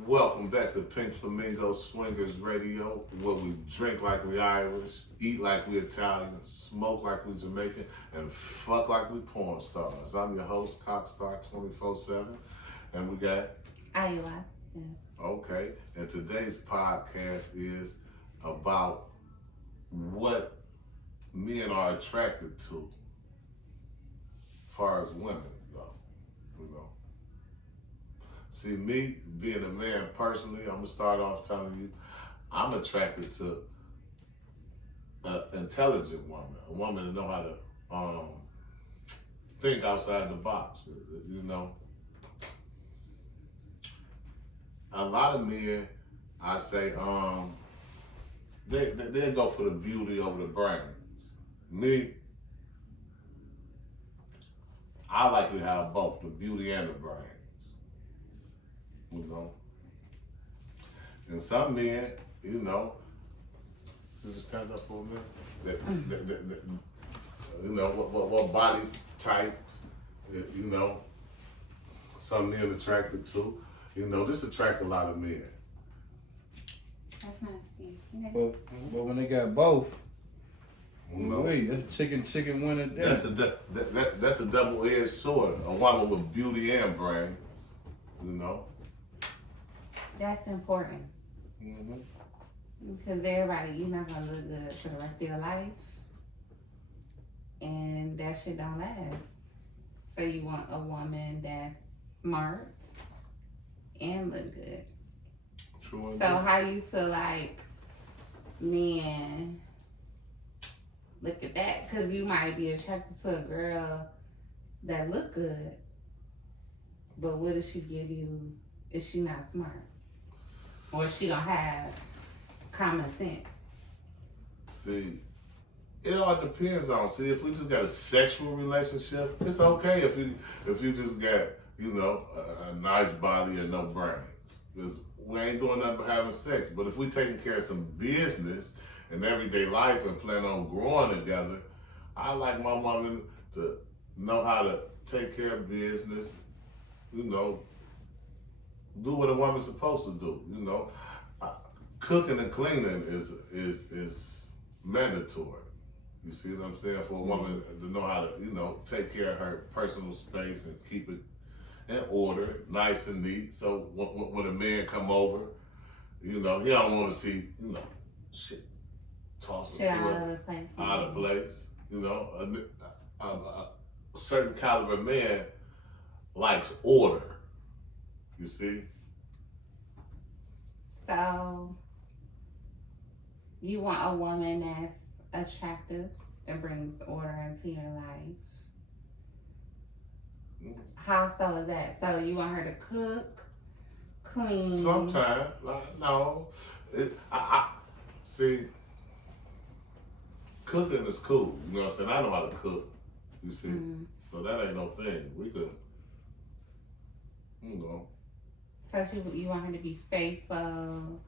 Welcome back to PinkFlamingo Swingers Radio, where we drink like we Irish, eat like we Italian, smoke like we Jamaican, and fuck like we porn stars. I'm your host, Cockstar 24/7, and we got Iowa. Yeah. okay. And today's podcast is about what men are attracted to, as far as women go. See, me being a man personally, I'm gonna start off telling you, I'm attracted to an intelligent woman, a woman that know how to think outside the box. You know, a lot of men, I say, they go for the beauty over the brains. Me, I like to have both the beauty and the brains. You know, and some men, you just stand up for a minute. You know what bodies type. You know, some men attracted to. You know, this attract a lot of men. That's nice. But when they got both, wait, that's chicken winner dinner. That's a double-edged sword. A woman with beauty and brains. You know. That's important. Mm-hmm. Because everybody, you're not going to look good for the rest of your life. And that shit don't last. So you want a woman that's smart and look good. True. So how you feel like men look at that? Because you might be attracted to a girl that look good. But what does she give you if she not smart? Or she don't have common sense? See, it all depends on. See, if we just got a sexual relationship, it's okay if you just got a nice body and no brains, because we ain't doing nothing but having sex. But if we taking care of some business in everyday life and plan on growing together, I like my woman to know how to take care of business. You know. Do what a woman's supposed to do, Cooking and cleaning is mandatory. You see what I'm saying? For a woman to know how to, take care of her personal space and keep it in order, nice and neat. So when a man come over, he don't want to see, shit tossing out of place. A certain caliber man likes order. You see? So, you want a woman that's attractive and brings order into your life. How so is that? So, you want her to cook, clean? Sometimes. No. I see, cooking is cool. You know what I'm saying? I know how to cook. You see? Mm-hmm. So, that ain't no thing. We could, So you want her to be faithful?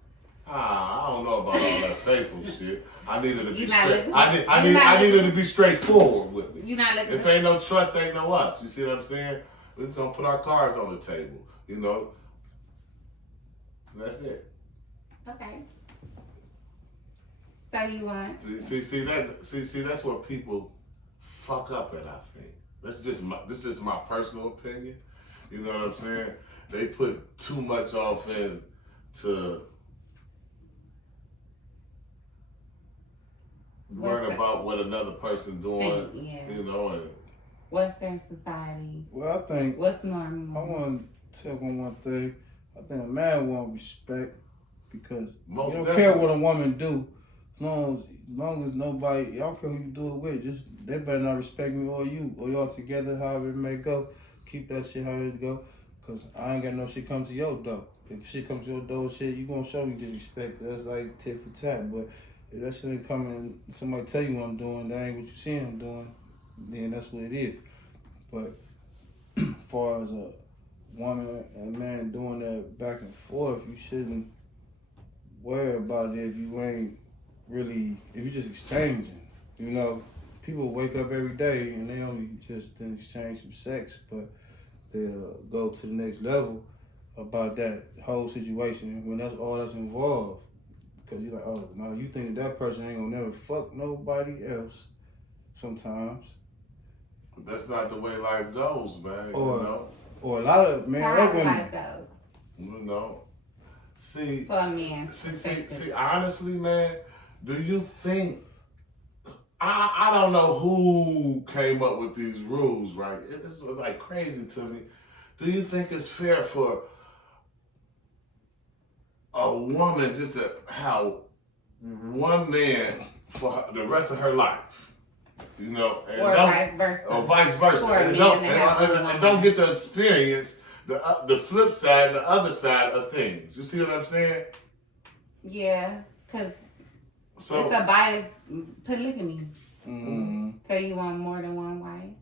I don't know about all that faithful shit. I need her to be straight. I need her to be straightforward with me. You not looking. If ain't no trust, ain't no us. You see what I'm saying? We're just gonna put our cards on the table. That's it. Okay. So you want? See that's where people fuck up at. I think this is my personal opinion. You know what I'm saying? They put too much off into worrying about what another person doing, and Western society. Well, I think what's normal. I want to tell one thing. I think a man wants respect because you don't care what a woman do, as long as nobody. Y'all care who you do it with. Just they better not respect me or you or y'all together, however it may go. Keep that shit how it go. Cause I ain't got no shit come to your door. If shit comes to your door, shit, you gonna show me disrespect. That's like tit for tat. But if that shit ain't coming, somebody tell you what I'm doing, that ain't what you see I'm doing, then that's what it is. But as far as a woman and a man doing that back and forth, you shouldn't worry about it if you ain't really, if you're just exchanging. People wake up every day and they only just exchange some sex, but they'll go to the next level about that whole situation when that's all that's involved. Because you're like, oh, no, you think that person ain't gonna never fuck nobody else sometimes. But that's not the way life goes, man. Or, you know? Or a lot of men How or does women. life go? You know? See, For a man. see, honestly, man, do you think, I don't know who came up with these rules, right? It's like crazy to me. Do you think it's fair for a woman just to have one man for the rest of her life? You know? And or vice versa. Or vice versa. For a And man don't get to experience the flip side and the other side of things. You see what I'm saying? Yeah, because So, it's a bias polygamy. Mm-hmm. So you want more than one wife?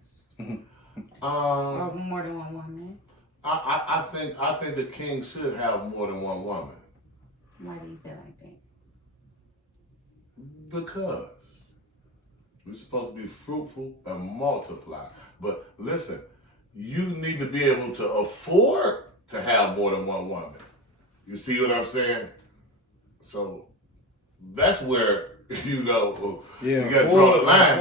Or more than one woman? I think the king should have more than one woman. Why do you feel like that? Because you're supposed to be fruitful and multiply. But listen, you need to be able to afford to have more than one woman. You see what I'm saying? So that's where, you know, you got to draw the line.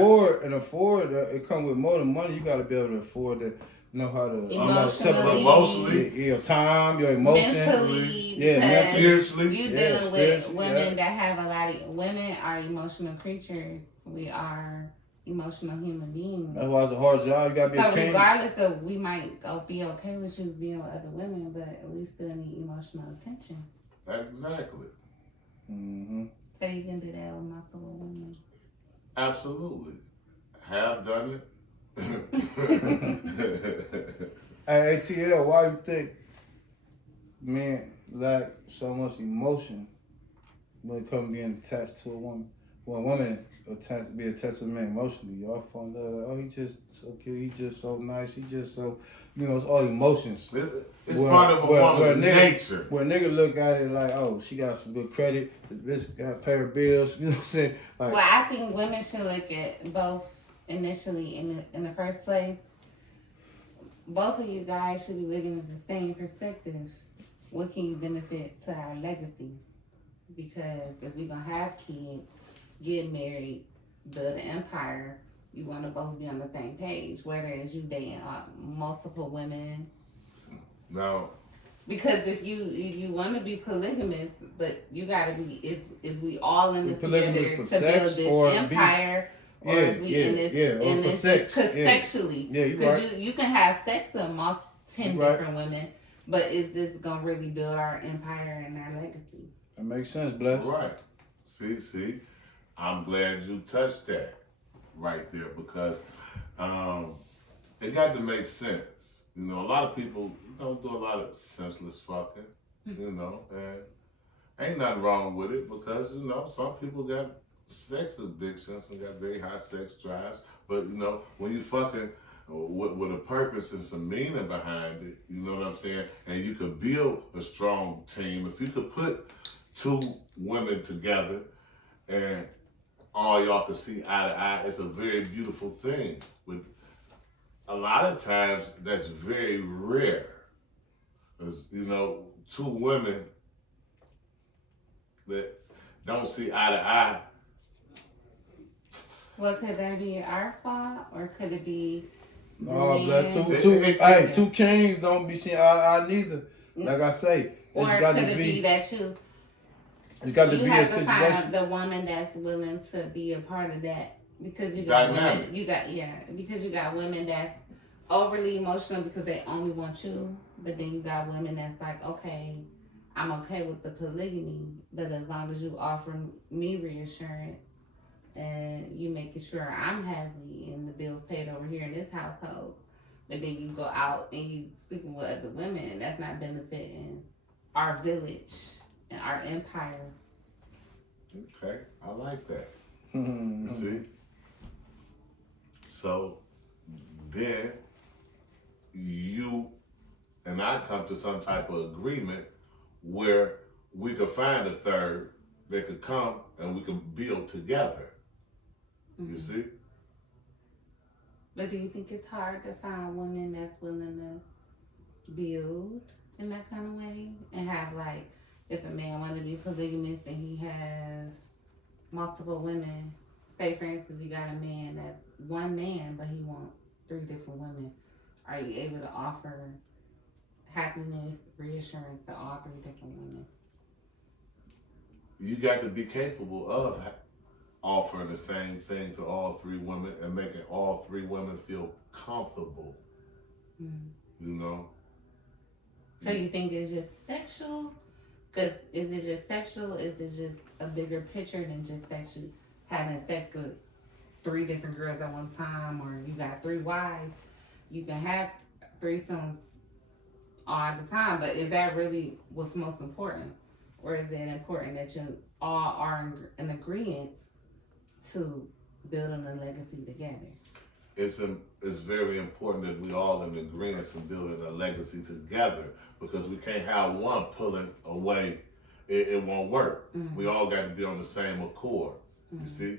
Afford, it comes with more than money. You got to be able to afford to know how to separate emotionally, your time, your emotion, mentally, spiritually. You dealing with women that have a lot of women are emotional creatures. We are emotional human beings. That's why it's a hard job. You got to be a king. Regardless of, we might be okay with you being with other women, but we still need emotional attention. Exactly. Mm-hmm. So you can do that with multiple women. Absolutely. Have done it. Hey, ATL, why you think men lack so much emotion when it comes to being attached to a woman? When a woman be attached to a man emotionally, y'all fall in love. Like, oh, he's just so cute. He's just so nice. He's just so, it's all emotions. It's part of a woman's nature. Where a nigga look at it like, oh, she got some good credit. This got to pay her bills. You know what I'm saying? Like, well, I think women should look at both initially in the first place. Both of you guys should be looking at the same perspective. What can you benefit to our legacy? Because if we're going to have kids, get married, build an empire, you want to both be on the same page. Whether it's you dating multiple women. No. Because if you want to be polygamous, but you got to be, is we all in this together to build this empire? Or if we in this sexually. Yeah, you're right. You can have sex with 10 different women, but is this going to really build our empire and our legacy? That makes sense, Bless. Right. See, I'm glad you touched that right there because it got to make sense. You know, a lot of people don't do a lot of senseless fucking, you know, and ain't nothing wrong with it because, you know, some people got sex addictions and got very high sex drives. But, you know, when you fucking with a purpose and some meaning behind it, you know what I'm saying? And you could build a strong team. If you could put two women together and all y'all can see eye to eye, it's a very beautiful thing. With a lot of times, that's very rare. Because, you know, two women that don't see eye to eye. Well, could that be our fault, or could it be? No, Bless. Two kings don't be seeing eye to eye neither. Like I say, or got could to it be that you? It's got to be a situation. You have to find the woman that's willing to be a part of that, because you got women. Because you got women that's overly emotional because they only want you, but then you got women that's like, okay, I'm okay with the polygamy, but as long as you offer me reassurance and you making sure I'm happy and the bills paid over here in this household, but then you go out and you sleeping with other women, and that's not benefiting our village and our empire. Okay, I like that. Mm-hmm. See? So then you and I come to some type of agreement where we could find a third that could come and we could build together. Mm-hmm. You see? But do you think it's hard to find women that's willing to build in that kind of way and have like, if a man wanted to be polygamous and he has multiple women, say for instance you got a man that's one man but he wants 3 different women, are you able to offer happiness, reassurance to all 3 different women? You got to be capable of offering the same thing to all 3 women and making all 3 women feel comfortable. You know? So you think it's just sexual? Cause is it just sexual? Is it just a bigger picture than just sexual? Having sex with 3 different girls at one time, or you got 3 wives? You can have threesomes all the time, but is that really what's most important? Or is it important that you all are in agreement to building a legacy together? It's very important that we all in agreement in building a legacy together, because we can't have one pulling away. It won't work. We all got to be on the same accord, you see?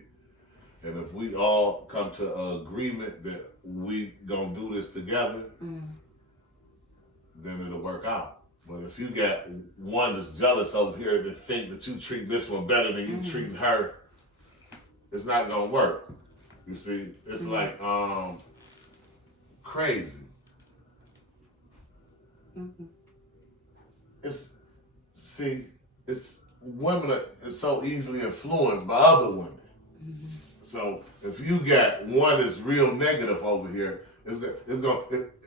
And if we all come to an agreement that we gonna do this together, then it'll work out. But if you got one that's jealous over here that think that you treat this one better than you treating her, it's not gonna work. You see, it's like crazy. It's women are so easily influenced by other women. So if you got one that's real negative over here,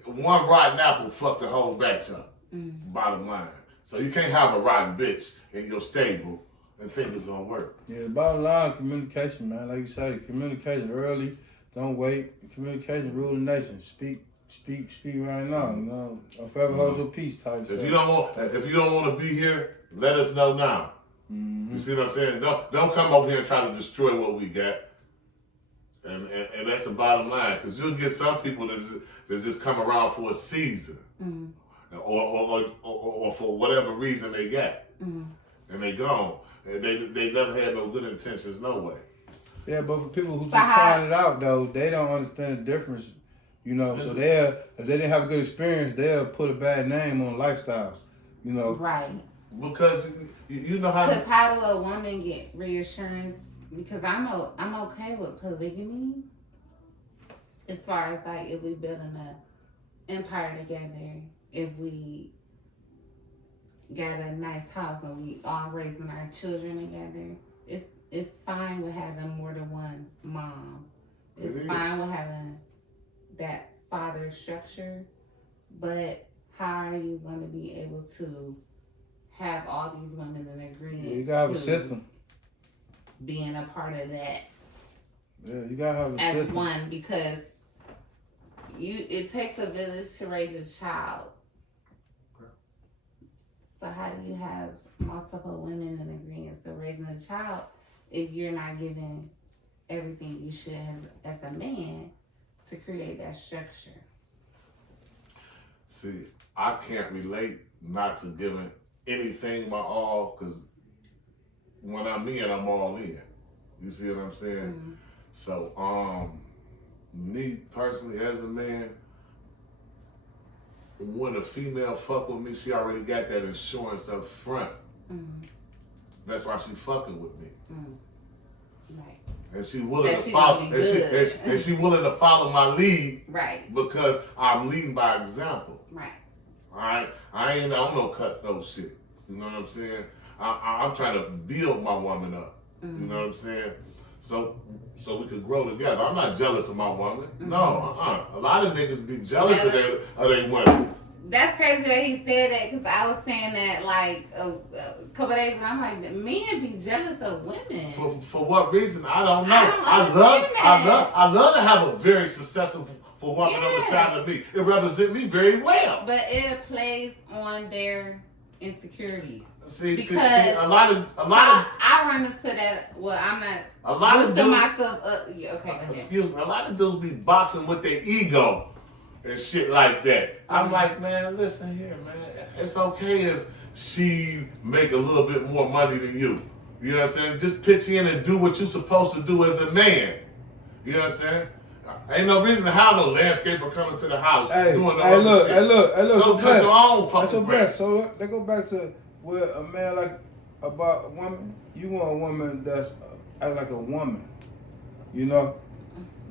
one rotten apple fuck the whole batch up. Bottom line. So you can't have a rotten bitch in your stable and think it's gonna work. Yeah, bottom line, communication, man. Like you say, communication early. Don't wait. Communication rule the nation. Speak right now. You know, or forever hold your peace type If stuff. you don't want to be here, let us know now. You see what I'm saying? Don't come over here and try to destroy what we got. And that's the bottom line, because you'll get some people that just come around for a season, or for whatever reason they got, and they gone. And they never had no good intentions, no way. Yeah, but for people who just trying it out though, they don't understand the difference. You know, so if they didn't have a good experience, they'll put a bad name on lifestyle. You know, right? Because you know how. Because how do a woman get reassurance? Because I'm okay with polygamy, as far as like if we building an empire together, if we got a nice house and we all raising our children together, it's fine with having more than one mom. It's fine with having that father structure, but how are you going to be able to have all these women in agreement? You gotta have a system. Being a part of that. Yeah, you gotta have a as system. one, because it takes a village to raise a child. So how do you have multiple women in agreement to raising a child if you're not giving everything you should have as a man to create that structure? See, I can't relate not to giving anything my all, because when I'm in, I'm all in. You see what I'm saying? So, me personally as a man, when a female fuck with me, she already got that insurance up front. That's why she fucking with me. Right. And she willing to follow. And she willing to follow my lead. Right. Because I'm leading by example. Right. All right. I ain't on no cutthroat shit. You know what I'm saying? I'm trying to build my woman up. You know what I'm saying? So we could grow together. I'm not jealous of my woman. No, A lot of niggas be jealous of their women. That's crazy that he said that, because I was saying that like a couple days ago. I'm like, men be jealous of women. For what reason? I don't know. I love to have a very successful woman on the side of me. It represents me very well. But it plays on their insecurities. See, a lot of I run into that. Well, I'm not. A lot of dudes. Myself up. Yeah, okay. Excuse me. A lot of dudes be boxing with their ego and shit like that. I'm like, man, listen here, man. It's okay if she make a little bit more money than you. You know what I'm saying? Just pitch in and do what you're supposed to do as a man. You know what I'm saying? Ain't no reason to have no landscaper coming to the house doing no hey, look, shit. Look. Don't cut your own fucking That's so grass. best. So they go back to where a man like about a woman. You want a woman that's act like a woman, you know.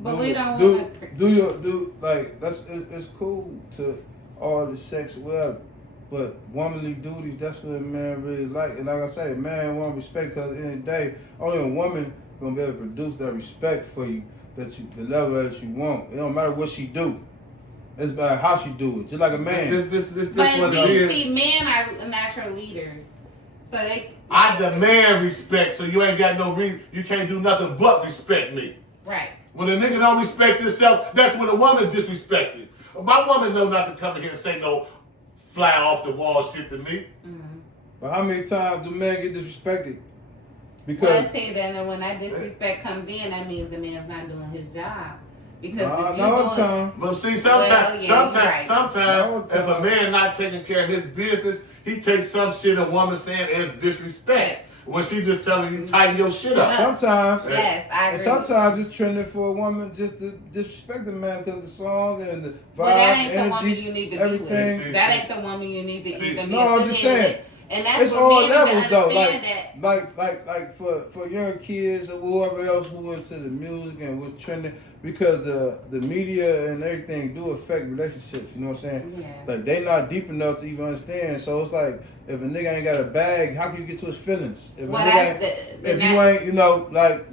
But we don't want to like it's cool to all the sex or whatever, but womanly duties, that's what a man really like. And like I say, a man want respect because at the end of the day, only a woman gonna be able to produce that respect for you, the level that you want. It don't matter what she do. It's about how she do it. Just like a man. This but what it is. See, men are natural leaders. So I demand respect, so you ain't got no reason. You can't do nothing but respect me. Right. When a nigga don't respect himself, that's when a woman disrespected. My woman know not to come in here and say no fly off the wall shit to me. Mm-hmm. But how many times do men get disrespected? Because well, I say that, and when that disrespect comes in, that means the man's not doing his job. Because but see, sometimes if a man not taking care of his business, he takes some shit a woman saying as disrespect. When she just telling you tighten your shit up. Sometimes, yes, I agree. And sometimes it's trending for a woman just to disrespect the man because of the song and the vibe, but that ain't energy, the woman you need to everything. be with. That ain't the woman you need to even be. No, I'm just saying. And that's it's all men levels though. Like for young kids or whoever else who into the music and was trending, because the media and everything do affect relationships. You know what I'm saying? Yeah. Like they not deep enough to even understand. So it's like if a nigga ain't got a bag, how can you get to his feelings? If you ain't, you know, like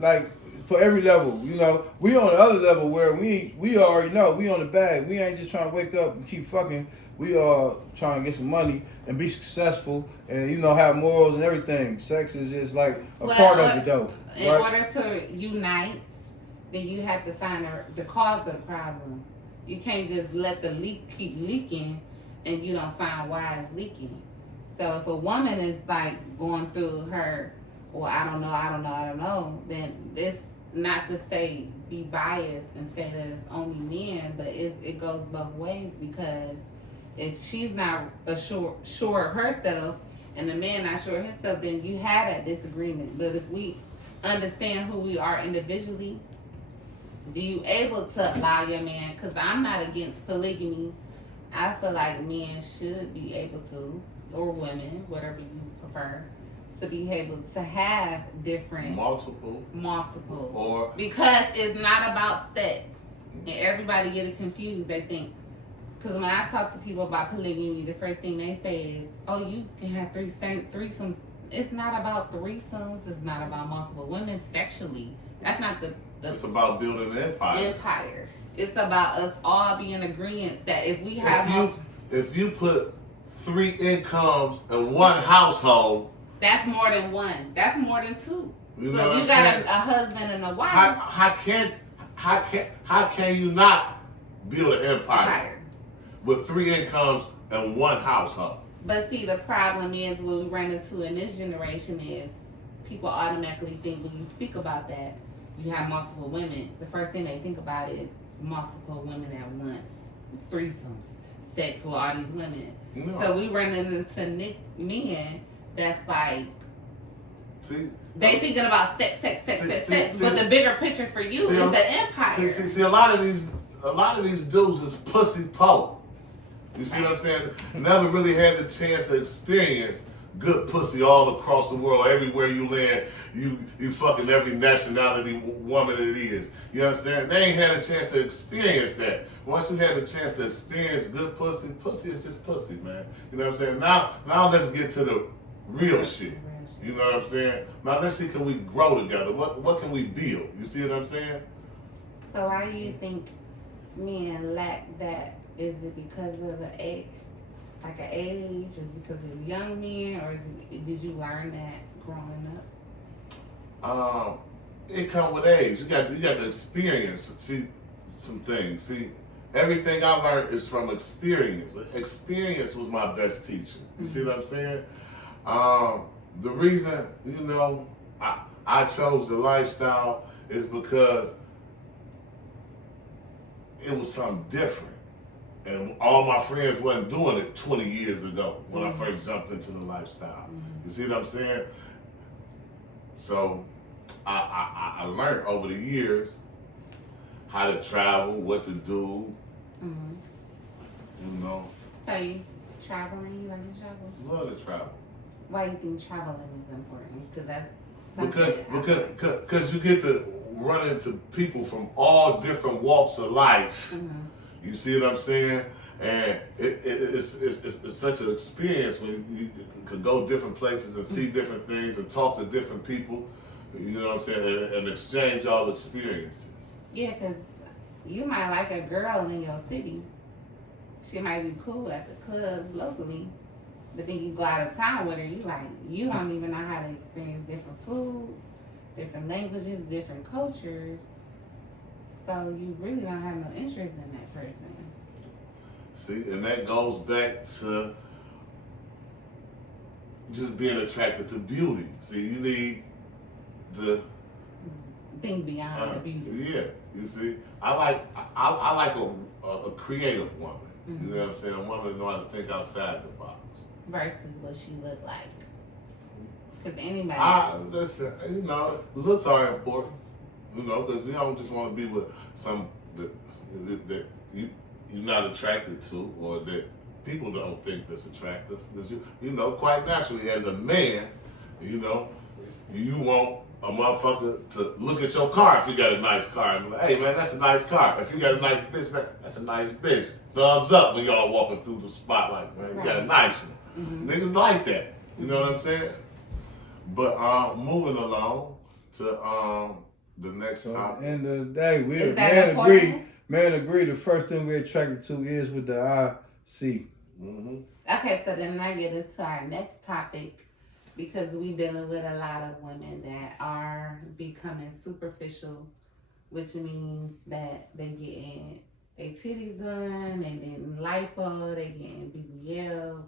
for every level, you know, we on the other level where we already know we on the bag. We ain't just trying to wake up and keep fucking. We are trying to get some money and be successful and, you know, have morals and everything. Sex is just like a part of it, though. In order to unite, then you have to find the cause of the problem. You can't just let the leak keep leaking and you don't find why it's leaking. So if a woman is like going through her, well, I don't know, then this, not to say be biased and say that it's only men, but it goes both ways, because if she's not sure of herself and the man not sure of himself, then you have that disagreement. But if we understand who we are individually, do you able to allow your man, because I'm not against polygamy. I feel like men should be able to, or women, whatever you prefer, to be able to have different multiple, or because it's not about sex. And everybody get it confused. They think, because when I talk to people about polygamy, the first thing they say is, oh, you can have threesomes. It's not about threesomes. It's not about multiple women sexually. That's not the it's about building an empire. It's about us all being in agreement that if we have if you put 3 incomes in one household, that's more than one. That's more than 2. You so if you got a husband and a wife, how can you not build an empire with 3 incomes in one household? But see, the problem is what we run into in this generation is people automatically think when you speak about that, you have multiple women. The first thing they think about is multiple women at once, threesomes, sex with all these women. No. So we run into men that's like, they thinking about sex, but the bigger picture for you is the empire. See, a lot of these dudes is pussy po. You see what I'm saying? Never really had the chance to experience good pussy all across the world. Everywhere you land, you fucking every nationality woman it is. You understand? They ain't had a chance to experience that. Once you had a chance to experience good pussy is just pussy, man. You know what I'm saying? Now let's get to the real shit. You know what I'm saying? Now let's see, can we grow together? What can we build? You see what I'm saying? So why do you think men lack that? Is it because of the age? Like an age? Is it because of young men? Or did you learn that growing up? It comes with age. You got to experience. See some things. See, everything I learned is from experience. Experience was my best teacher. You see what I'm saying? The reason, you know, I chose the lifestyle is because it was something different. And all my friends wasn't doing it 20 years ago when I first jumped into the lifestyle. You see what I'm saying? So I learned over the years how to travel, what to do. Mm-hmm. You know. So you traveling? You like to travel? Love to travel. Why do you think traveling is important? Because you get to run into people from all different walks of life. Mm-hmm. You see what I'm saying? And it's such an experience when you could go different places and see different things and talk to different people. You know what I'm saying? And exchange all experiences. Yeah, because you might like a girl in your city. She might be cool at the club locally. But then you go out of town with her, you don't even know how to experience different foods, different languages, different cultures. So you really don't have no interest in that person. See, and that goes back to just being attracted to beauty. See, you need to think beyond the beauty. Yeah, you see, I like a creative woman. Mm-hmm. You know what I'm saying? A woman that know how to think outside the box. Versus what she look like. Because anybody. Listen, you know, looks are important. You know, because you don't just want to be with some that you're not attracted to, or that people don't think that's attractive. Because you know, quite naturally, as a man, you know, you want a motherfucker to look at your car if you got a nice car and be like, hey man, that's a nice car. If you got a nice bitch, man, that's a nice bitch. Thumbs up when y'all walking through the spotlight, man. You got a nice one. Mm-hmm. Niggas like that. You know what I'm saying? But moving along to the next topic. At the end of the day, men agree the first thing we're attracted to is with the eye see. Mm-hmm. Okay, so then I get us to our next topic, because we dealing with a lot of women that are becoming superficial, which means that they getting their titties done, they getting lipo, they getting BBL.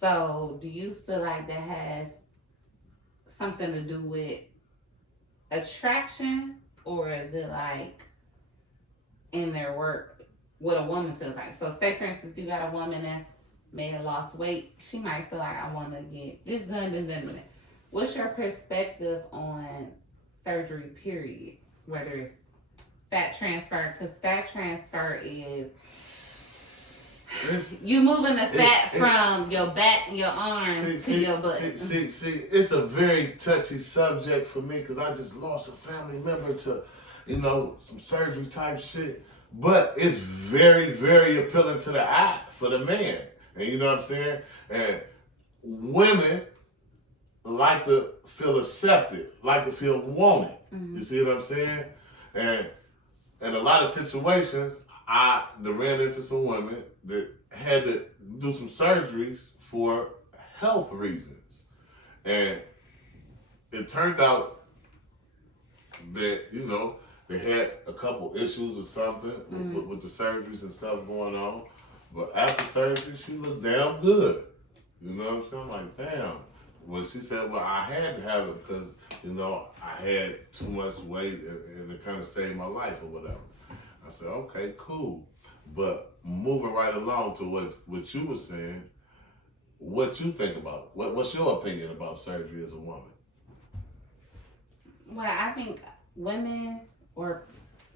So do you feel like that has something to do with attraction, or is it like in their work, what a woman feels like? So say for instance, you got a woman that may have lost weight, she might feel like, I want to get this done, this done, this. What's your perspective on surgery, period? Whether it's fat transfer, because fat transfer is you moving the fat from your back and your arms to your butt. See, it's a very touchy subject for me, because I just lost a family member to, you know, some surgery type shit. But it's very, very appealing to the eye for the man. And you know what I'm saying? And women like to feel accepted, like to feel wanted. Mm-hmm. You see what I'm saying? And in a lot of situations, I ran into some women that had to do some surgeries for health reasons. And it turned out that, you know, they had a couple issues or something with the surgeries and stuff going on. But after surgery, she looked damn good. You know what I'm saying? I'm like, damn. Well, she said, well, I had to have it because, you know, I had too much weight and it kind of saved my life or whatever. I said, okay, cool. But moving right along to what you were saying, what you think about it? What's your opinion about surgery as a woman? Well, I think women or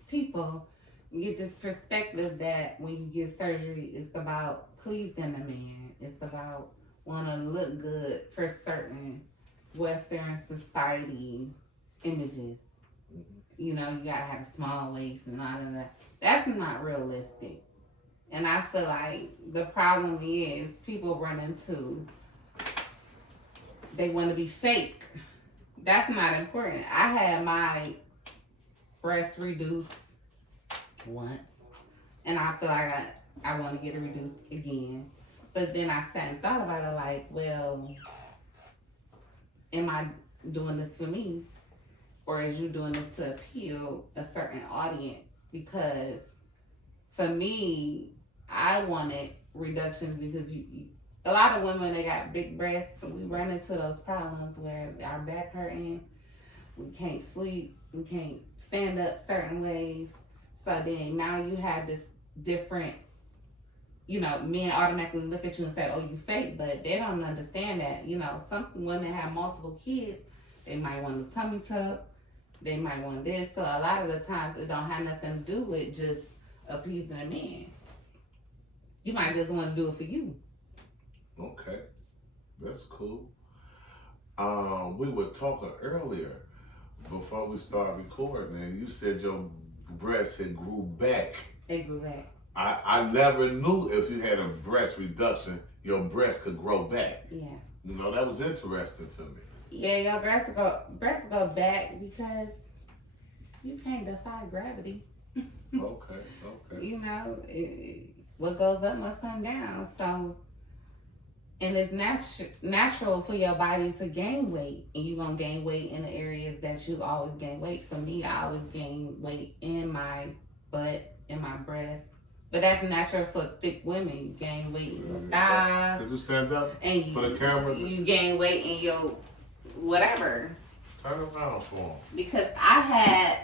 people get this perspective that when you get surgery, it's about pleasing a man. It's about wanting to look good for certain Western society images. Mm-hmm. You know, you gotta have a small waist and all of that. That's not realistic. And I feel like the problem is people run into, they want to be fake. That's not important. I had my breast reduced once, and I feel like I want to get it reduced again. But then I sat and thought about it like, well, am I doing this for me? Or is you doing this to appeal a certain audience? Because for me, I wanted reductions because a lot of women, they got big breasts. So we run into those problems where our back hurting, we can't sleep, we can't stand up certain ways. So then now you have this different, you know, men automatically look at you and say, oh, you fake, but they don't understand that. You know, some women have multiple kids. They might want a tummy tuck. they might want this. So a lot of the times it don't have nothing to do with just appeasing a man. You might just want to do it for you. Okay, that's cool. We were talking earlier before we started recording, and you said your breasts had grew back. It grew back. I never knew if you had a breast reduction, your breast could grow back. Yeah. You know, that was interesting to me. Yeah, your breasts go back because you can't defy gravity. Okay. You know, what goes up must come down. So, and it's natural for your body to gain weight, and you're gonna gain weight in the areas that you always gain weight. For me, I always gain weight in my butt, in my breast. But that's natural for thick women. You gain weight in your thighs. Could you stand up and for the camera? You gain weight in your whatever. Turn around for them. Because I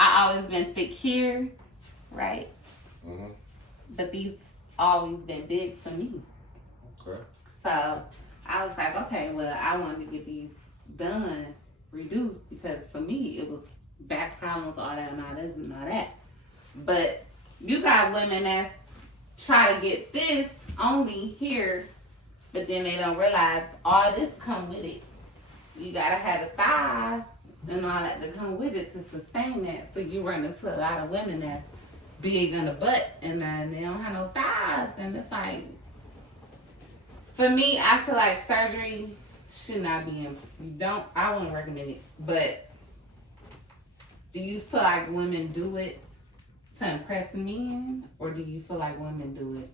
always been thick here, right? Mm-hmm. But these always been big for me. Okay. So I was like, okay, well, I wanted to get these done, reduced, because for me it was back problems, all that, and all this and all that. But you got women that try to get this only here, but then they don't realize all this come with it. You gotta have the thighs and all that to come with it to sustain that. So you run into a lot of women that's big on the butt and then they don't have no thighs, and it's like, for me, I feel like surgery should not be in. I wouldn't recommend it. But do you feel like women do it to impress men, or do you feel like women do it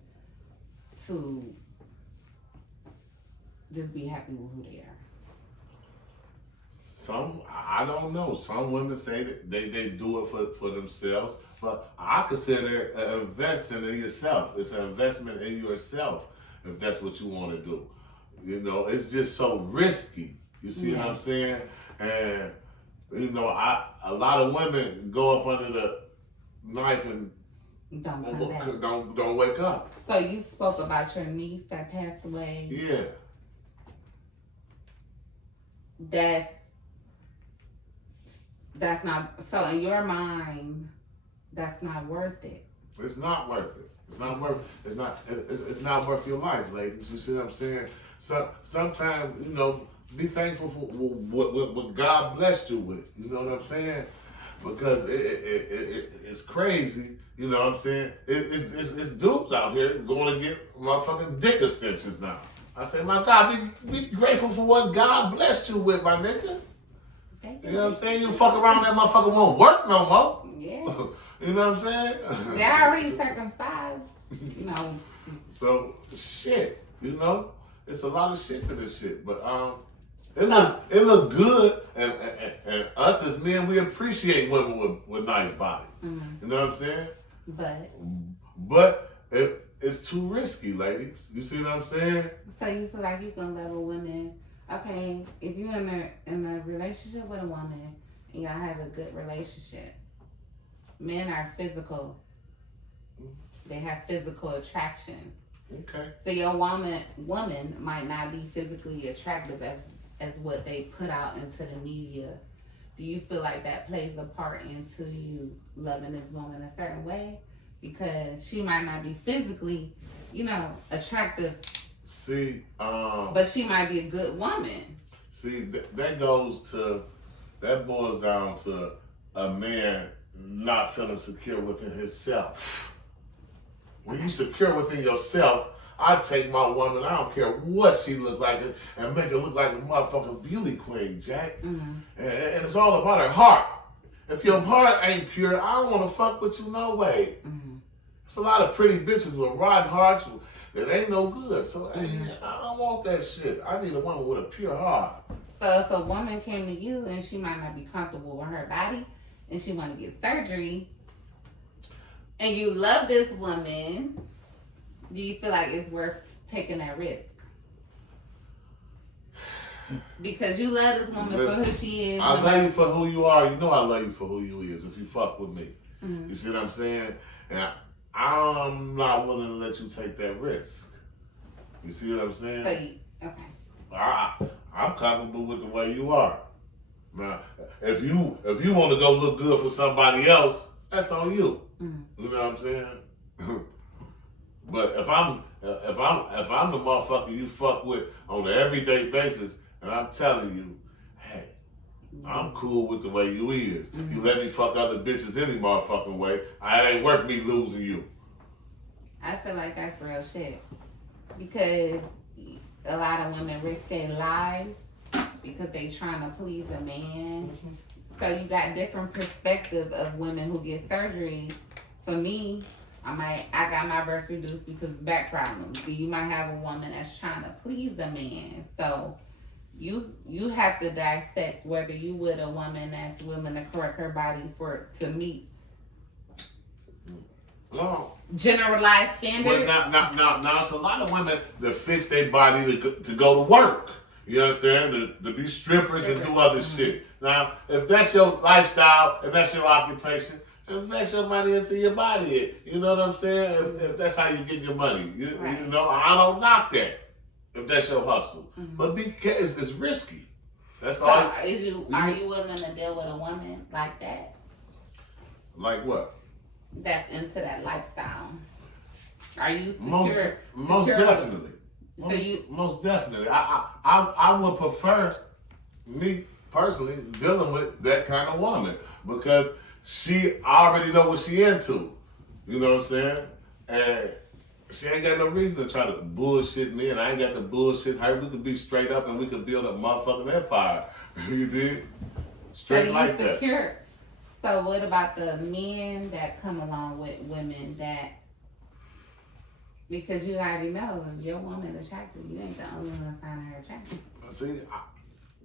to just be happy with who they are? I don't know. Some women say that they do it for themselves, but I consider it investing in yourself. It's an investment in yourself if that's what you want to do. You know, it's just so risky. You see what I'm saying? And you know, a lot of women go up under the knife and don't wake up. So you spoke about your niece that passed away. Yeah. That's not, so in your mind, that's not worth it. It's not worth it. It's not worth your life, ladies. You see what I'm saying? So sometimes, you know, be thankful for what God blessed you with. You know what I'm saying? Because it's crazy. You know what I'm saying? It's dudes out here going to get motherfucking dick extensions now. I say, my God, be grateful for what God blessed you with, my nigga. You know what I'm saying? You fuck around, that motherfucker won't work no more. Yeah. You know what I'm saying? They're already circumcised. You know. So shit, you know, it's a lot of shit to this shit, but it look good, and us as men, we appreciate women with nice bodies. Mm-hmm. You know what I'm saying? But it's too risky, ladies. You see what I'm saying? So you feel like you can love a woman? Okay, if you're in a relationship with a woman and y'all have a good relationship, men are physical. They have physical attraction. Okay. So your woman might not be physically attractive as what they put out into the media. Do you feel like that plays a part into you loving this woman a certain way? Because she might not be physically, you know, attractive. See, but she might be a good woman. See, that boils down to a man not feeling secure within himself. When you secure within yourself, I take my woman, I don't care what she look like, and make her look like a motherfucking beauty queen, Jack. Mm-hmm. And it's all about her heart. If your heart ain't pure, I don't want to fuck with you no way. Mm-hmm. It's a lot of pretty bitches with rotten hearts that ain't no good. So I don't want that shit. I need a woman with a pure heart. So if a woman came to you and she might not be comfortable with her body and she want to get surgery, and you love this woman, do you feel like it's worth taking that risk? Because you love this woman for who she is. I love you for who you are. You know I love you for who you is if you fuck with me. Mm-hmm. You see what I'm saying? And I'm not willing to let you take that risk. You see what I'm saying? Okay. I'm comfortable with the way you are. Now, if you want to go look good for somebody else, that's on you. You know what I'm saying? But if I'm the motherfucker you fuck with on an everyday basis, and I'm telling you, hey, I'm cool with the way you is. You let me fuck other bitches any motherfucking way, it ain't worth me losing you. I feel like that's real shit. Because a lot of women risk their lives because they trying to please a man. So you got different perspectives of women who get surgery. For me, I got my breasts reduced because of back problems. But you might have a woman that's trying to please a man. So you have to dissect whether you with a woman that's willing to correct her body to meet generalized standards. But now it's a lot of women that fix their body to go to work. You understand? To be strippers and do other shit. Now, if that's your lifestyle and that's your occupation, invest your money into your body. You know what I'm saying? If that's how you get your money. You know, I don't knock that. If that's your hustle. But it's risky. That's all. Are you willing to deal with a woman like that? Like what? That's into that lifestyle. Are you secure? Most definitely. Most definitely. I would prefer, me personally, dealing with that kind of woman because she already know what she into. You know what I'm saying? And she ain't got no reason to try to bullshit me, and I ain't got to bullshit her. We could be straight up and we could build a motherfucking empire. You dig? Straight like that. Secure. So what about the men that come along with women that, because you already know if your woman attractive, you ain't the only one finding her attractive. See,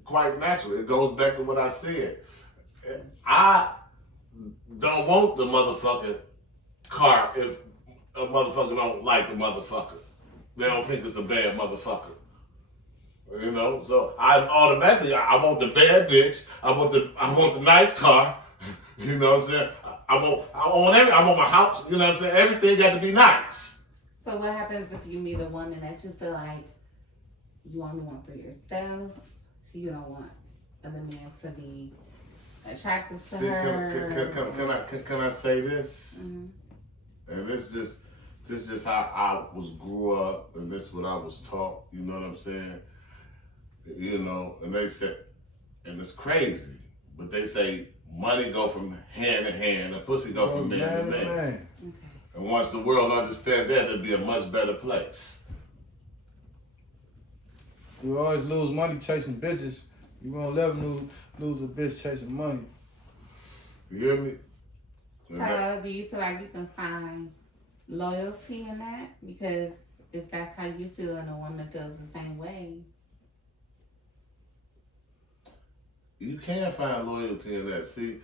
quite naturally, it goes back to what I said. I don't want the motherfucking car if a motherfucker don't like the motherfucker. They don't think it's a bad motherfucker. You know, so I automatically I want the bad bitch. I want the nice car. You know what I'm saying? I want my house. You know what I'm saying? Everything got to be nice. So what happens if you meet a woman that you feel like you only want for yourself? So you don't want other men to be attracted to her? Can I say this? And this just how I grew up, and this is what I was taught. You know what I'm saying? You know, and they said, and it's crazy, but they say money go from hand to hand, and pussy go from man to man. Okay. And once the world understand that, it'll be a much better place. You always lose money chasing bitches. You won't never lose a bitch chasing money. You hear me? So do you feel like you can find loyalty in that? Because if that's how you feel and a woman feels the same way. You can find loyalty in that. See,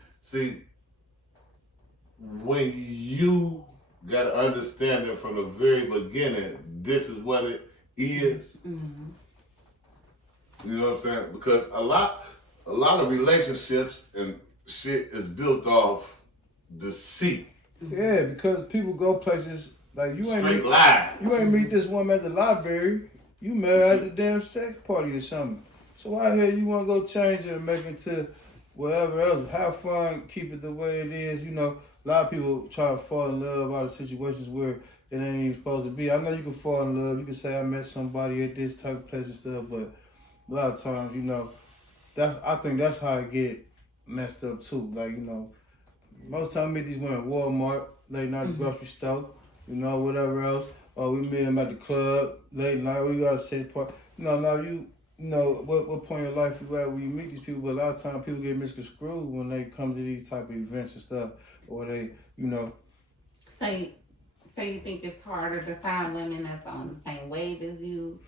when you got to understand it from the very beginning, this is what it is. You know what I'm saying? Because a lot of relationships and shit is built off deceit. Yeah, because people go places like you ain't meet this woman at the library. You met her at the damn sex party or something. So out here you want to go change it and make it to whatever else. Have fun, keep it the way it is. You know, a lot of people try to fall in love out of situations where it ain't even supposed to be. I know you can fall in love. You can say I met somebody at this type of place and stuff, but a lot of times, you know, I think that's how it get messed up too. Like, you know, most time we meet these women at Walmart, late night at the grocery store, you know, whatever else. Or we meet them at the club, late night, we got a sex party. You know, now you know, what point in your life you at when you meet these people, but a lot of times people get misconstrued when they come to these type of events and stuff, or they, you know. So you think it's harder to find women that's on the same wave as you,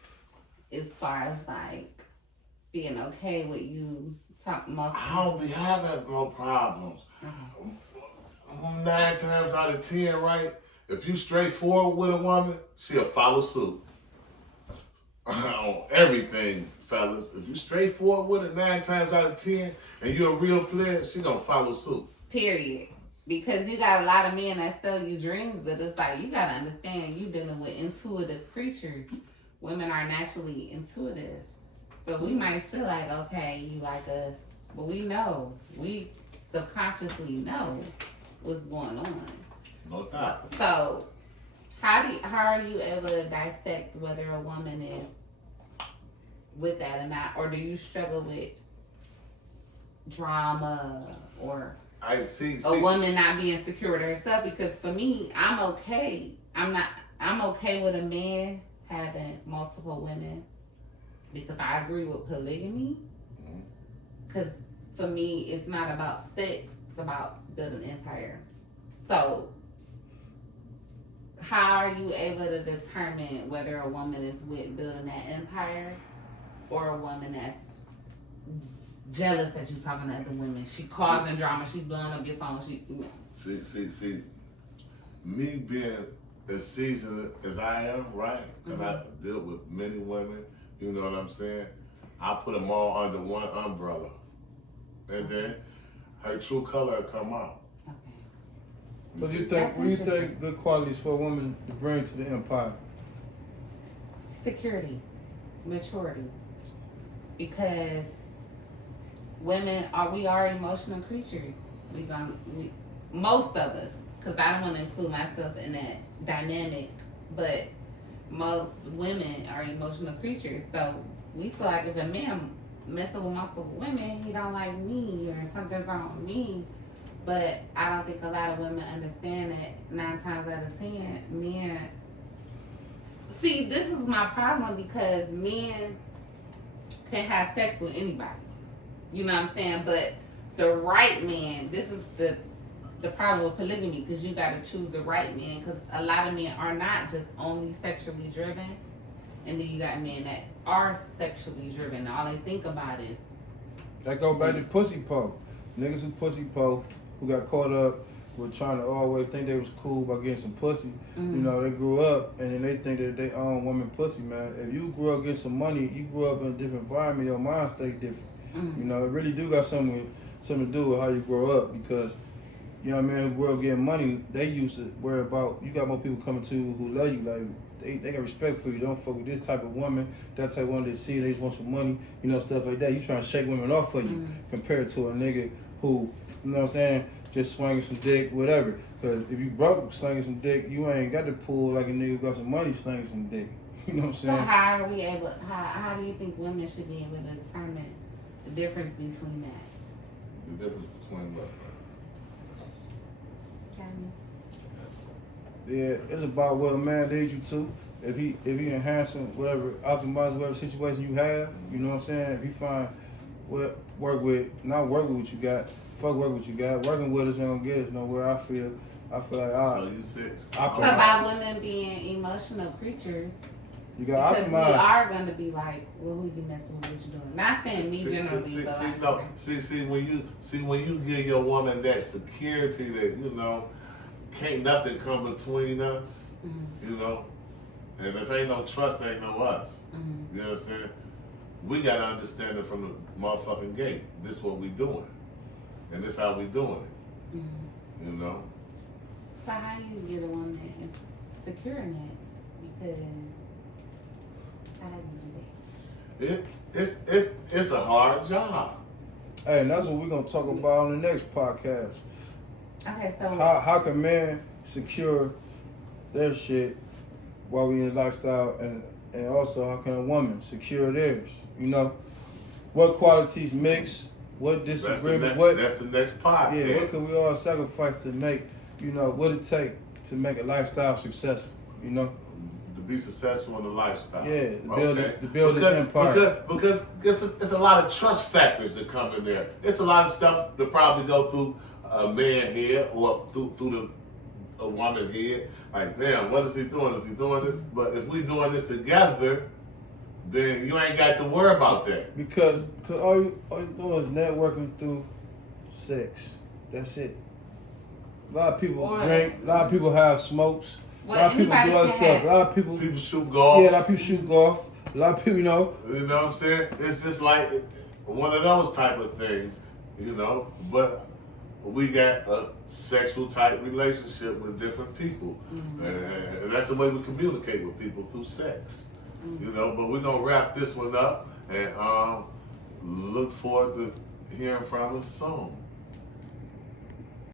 as far as like being okay with you talking most? I don't be having no problems. 9 times out of 10, right? If you straightforward with a woman, she'll follow suit. On everything, fellas. If you straightforward with her 9 times out of 10 and you're a real player, she gonna follow suit. Period. Because you got a lot of men that sell you dreams, but it's like you gotta understand you dealing with intuitive creatures. Women are naturally intuitive. So we might feel like, okay, you like us, but we know. We subconsciously know what's going on. No doubt. So, how are you able to dissect whether a woman is with that or not, or do you struggle with drama or I see. a woman not being secure with herself? Because for me, I'm okay. I'm okay with a man having multiple women because I agree with polygamy. Because for me, it's not about sex; it's about building empire. So, how are you able to determine whether a woman is with building that empire or a woman that's jealous that you talking to other women? She causing drama. She blowing up your phone. See. Me being as seasoned as I am, right, and I deal with many women. You know what I'm saying? I put them all under one umbrella, and then her true color come out. What do you think good qualities for a woman to bring to the empire? Security, maturity. Because women we are emotional creatures. Most of us, because I don't want to include myself in that dynamic, but most women are emotional creatures. So we feel like if a man messing with multiple women, he don't like me or something's wrong with me. But I don't think a lot of women understand that 9 times out of 10, men... See, this is my problem because men can have sex with anybody. You know what I'm saying? But the right man, this is the problem with polygamy, because you got to choose the right man, because a lot of men are not just only sexually driven. And then you got men that are sexually driven. All they think about is... That go back to pussy po. Niggas who pussy po, who got caught up with trying to always think they was cool by getting some pussy. You know, they grew up and then they think that they own woman pussy, man. If you grew up getting some money, you grew up in a different environment, your mind stay different. You know, it really do got something to do with how you grow up, because you know what I mean, who grew up getting money, they used to worry about, you got more people coming to you who love you, like they got respect for you. Don't fuck with this type of woman, that type of woman they see, they just want some money, you know, stuff like that. You trying to shake women off for you compared to a nigga who, you know what I'm saying, just swinging some dick, whatever. Because if you broke slinging some dick, you ain't got to pull like a nigga who got some money slinging some dick. You know what I'm saying? So how are we able, how do you think women should be able to determine the difference between that? The difference between what? Yeah, it's about what a man leads you to. If he enhancing whatever, optimizing whatever situation you have, you know what I'm saying? If you find what work with what you got, fuck work what you got. Working with us ain't gonna get us nowhere. I feel like so you said about women being emotional creatures. You got because optimize. We are gonna be like, well, who you messing with? What you doing? Not saying me generally, when you give your woman that security that, you know, can't nothing come between us, you know, and if ain't no trust, ain't no us. You understand? We gotta understand it from the motherfucking gate. This what we doing, and this how we doing it. You know. So how you get a woman securing it? Because how do you do that? It's a hard job. Hey, and that's what we're gonna talk about on the next podcast. Okay, so how can men secure their shit while we in lifestyle, and also how can a woman secure theirs? You know, what qualities mix, what disagreements, that's the next podcast. Yeah, what can we all sacrifice to make, you know, what it take to make a lifestyle successful, you know? To be successful in the lifestyle. Yeah, to build an empire. Because it's a lot of trust factors that come in there. It's a lot of stuff that probably go through a man head or through a woman head. Like, damn, what is he doing? Is he doing this? But if we doing this together, then you ain't got to worry about that. Because all you doing is networking through sex. That's it. A lot of people drink. A lot of people have smokes. A lot of people do other stuff. A lot of people shoot golf. Yeah, a lot of people shoot golf. A lot of people, you know. You know what I'm saying? It's just like one of those type of things, you know. But we got a sexual type relationship with different people, and that's the way we communicate with people, through sex. You know. But we're gonna wrap this one up and look forward to hearing from us soon.